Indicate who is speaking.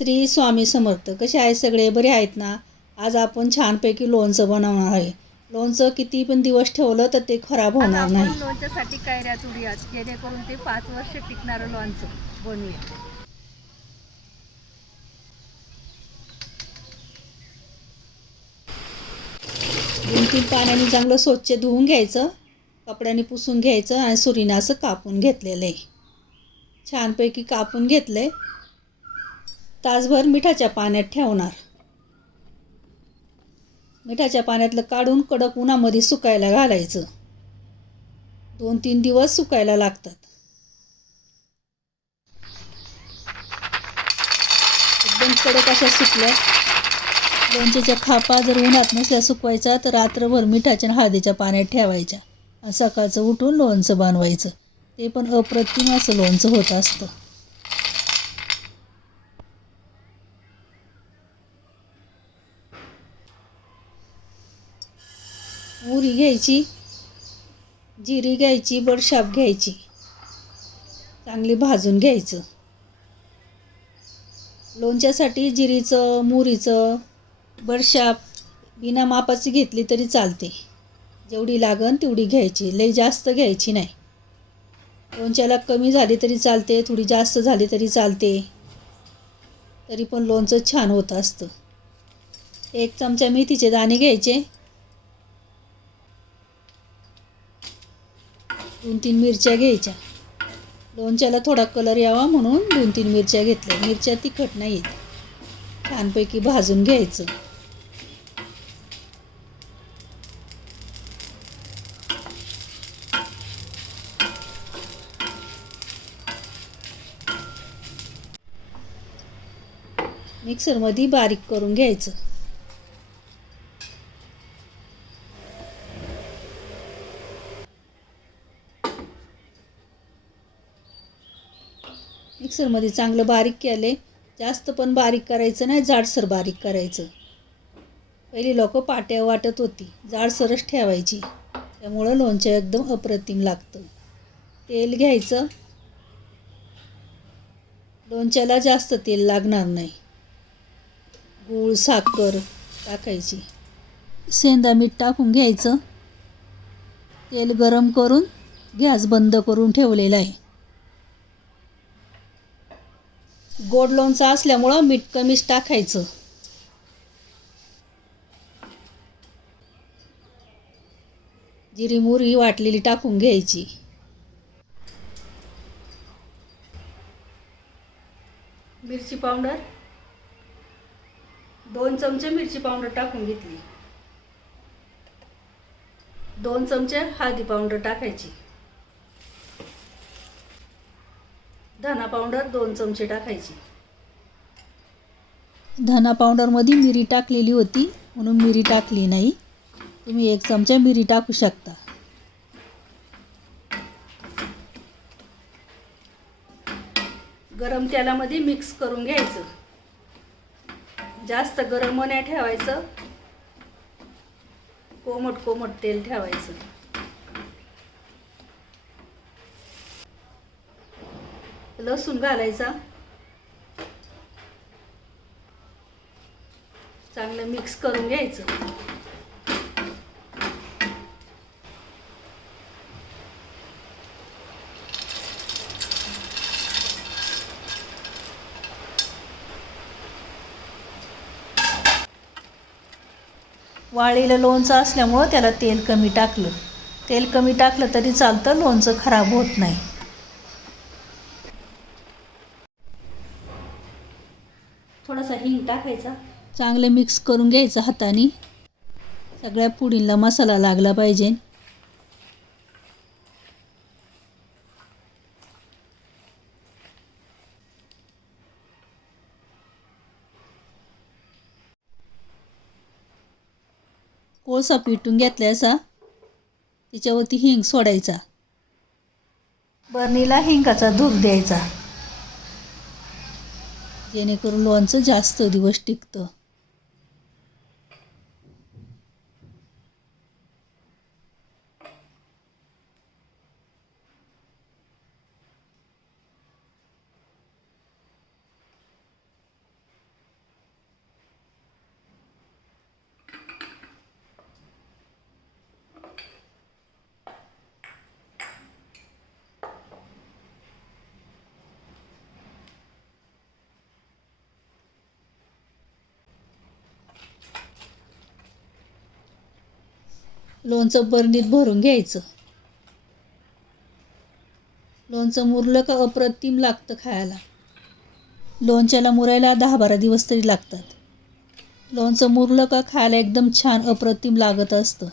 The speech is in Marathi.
Speaker 1: श्री स्वामी समर्थ. कसे आहेत सगळे? बरे आहेत ना? आज आपण छानपैकी लोणचं बनवणार आहे. लोणचं किती पण दिवस ठेवलं तर ते खराब
Speaker 2: आज
Speaker 1: होणार नाही.
Speaker 2: लोणच्यासाठी कैऱ्या तुडूया जेणेकरून ते पाच वर्ष टिकणारं लोणचं बनवूया
Speaker 1: दोन तीन पाण्याने चांगलं स्वच्छ धुवून घ्यायचं कपड्याने पुसून घ्यायचं आणि सुरीनं असं कापून घेतलेलं आहे. छानपैकी कापून घेतलं आहे तासभर मिठाच्या पाण्यात ठेवणार. मिठाच्या पाण्यातलं काढून कडक उन्हामध्ये सुकायला घालायचं. दोन तीन दिवस सुकायला लागतात. एकदम कडक अशा सुकल्या. लोणच्याच्या खापा जर उन्हात नसल्या सुकवायचा तर रात्रभर मिठाच्या आणि हळदीच्या पाण्यात ठेवायच्या. आणि सकाळचं उठून लोणचं बनवायचं. ते पण अप्रतिम असं लोणचं होत असतं. मुरी घ्यायची जिरी घ्यायची बडशाप घ्यायची. चांगली भाजून घ्यायचं. लोणच्यासाठी जिरीचं मुरीचं बडशाप बिना मापाची घेतली तरी चालते. जेवढी लागन तेवढी घ्यायची. लई जास्त घ्यायची नाही. लोणच्याला कमी झाली तरी चालते थोडी जास्त झाली तरी चालते. तरी पण लोणचं छान होत असतं. एक चमचा मेथीचे दाणे घ्यायचे. दोन तीन मिरच्या घ्यायच्या. लोणच्याला थोडा कलर यावा म्हणून दोन तीन मिरच्या घेतल्या. मिरच्या तिखट नाही आहेत छानपैकी भाजून घ्यायचं. मिक्सरमध्ये बारीक करून घ्यायचं. मिक्सरमध्ये चांगलं बारीक केले जास्त पण बारीक करायचं नाही जाडसर बारीक करायचं. पहिली लोक पाट्या वाटत होती जाडसरच ठेवायची. त्यामुळं लोणचं एकदम अप्रतिम लागतं. तेल घ्यायचं. लोणच्याला जास्त तेल लागणार नाही. गूळ साखर टाकायची. सेंदा मीठ टाकून घ्यायचं. तेल गरम करून गॅस बंद करून ठेवलेला आहे. गोड लोणचं असल्यामुळं मीठ कमीच टाकायचं. जिरी मोहरी वाटलेली टाकून घ्यायची. मिरची पावडर. दोन चमचे मिरची पावडर टाकून घेतली. दोन चमचे हळदी पावडर टाकायची. धना पावडर दोन चमचे टाकायची. धना पावडरमध्ये मिरी टाकलेली होती म्हणून मिरी टाकली नाही. तुम्ही एक चमचा मिरी टाकू शकता. गरम तेलामध्ये मिक्स करून घ्यायचं. जास्त गरम नाही ठेवायचं. कोमट कोमट तेल ठेवायचं. लसूण घालायचा. चांगलं मिक्स करून घ्यायचं. वाळीला लोणचं असल्यामुळं त्याला तेल कमी टाकलं. तेल कमी टाकलं तरी चालतं लोणचं खराब होत नाही. थोडासा हिंग टाकायचा. चांगलं मिक्स करून घ्यायचं हाताने. सगळ्या पुडींला मसाला लागला पाहिजे. कोळसा पिटून घेतला असा त्याच्यावरती हिंग सोडायचा. बरणीला हिंगाचा धूप द्यायचा. जेणेकरून लोणचं जास्त दिवस टिकतं. लोणचं बरणीत भरून घ्यायचं. लोणचं मुरलं का अप्रतिम लागतं खायला. लोणच्याला मुरायला दहा बारा दिवस तरी लागतात. लोणचं मुरलं का खायला एकदम छान अप्रतिम लागत असतं.